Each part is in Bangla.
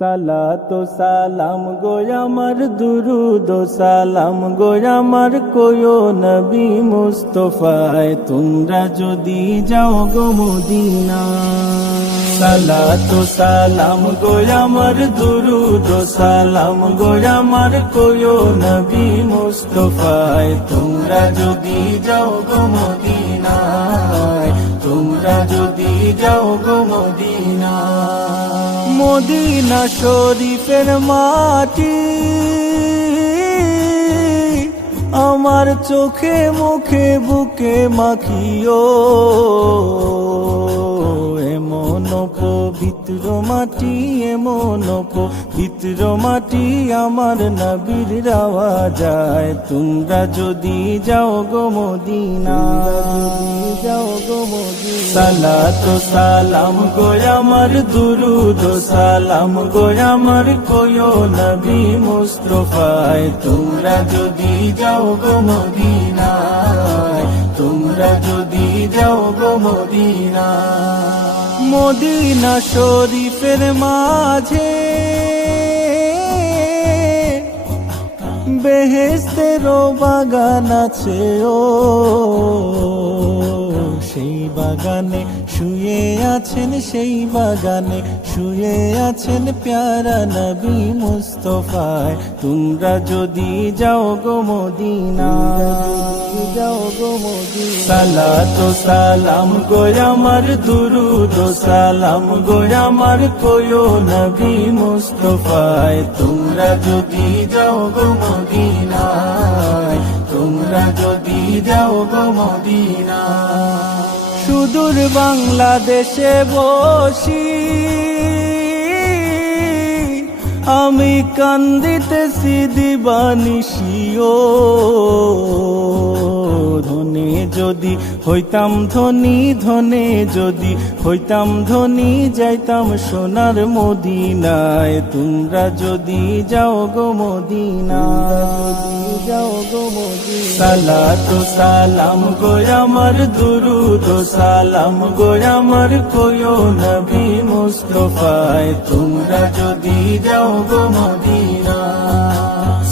সালাতু সালাম গো আমার দুরুদ ও সালাম গো আমার কোয়ো নবী মুস্তাফায় তোমরা যদি যাও গো মদিনা। সালাতু সালাম গো আমার দুরুদ ও সালাম গো আমার কোয়ো নবী মুস্তাফায় তোমরা যদি যাও গো মদিনায়, তোমরা যদি যাও গো মদিনা। মদিনা শরীফের মাটি আমার চোখে মুখে বুকে মাখিও, এমন পবিত্র মাটি, এমন পবিত্র মাটি আমার নবীর রাওয়া যায়। তোমরা যদি যাও গো মদিনা, যাও গো মদিনা। সালাতু সালাম গো আমার দুরুদ ও সালাম গো আমার কোয়ো নবী মুস্তাফায় তোমরা যদি যাও গো মদিনা, তোমরা যদি যাও গো মদিনা। মদিনা শরীফের মাঝে বেহেশতেরও বাগান আছে ও, সেই বাগানে শুয়ে আছেন, সেই বাগানে শুয়ে আছেন প্যারা নবী মুস্তাফায় তোমরা যদি যাও গো মদিনা, যাও গো মদিনা। সালাতু সালাম গো আমার দুরুদ ও সালাম গো আমার কোয়ো নবী মুস্তাফায় তোমরা যদি যাও গো মদিনায়, তোমরা যদি যাও গো মদিনা। সুদূর বাংলাদেশে বসি আমি কান্দিতেছি দিবানিশিও, ধনে যদি হইতাম ধনী, ধনে যদি হইতাম ধনী যাইতাম সোনার মদিনায় তোমরা যদি যাও গো মদিনা, যাও গো মদিনা। সালাতু সালাম গো আমার দুরুদ ও সালাম গো আমার কোয়ো নবী মুস্তাফায় তোমরা যদি যাও গো মদিনা।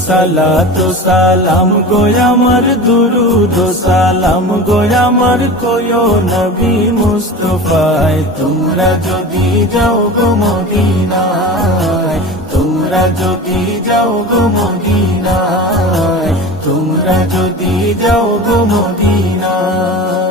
সালাতু সালাম গো আমার দুরুদ ও সালাম গো আমার কোয়ো নবী মুস্তাফায় তোমরা যদি যাও গো মদিনায়, তোমরা যদি যাও গো মদিনায়, তোমরা যদি যাও গো মদিনায়।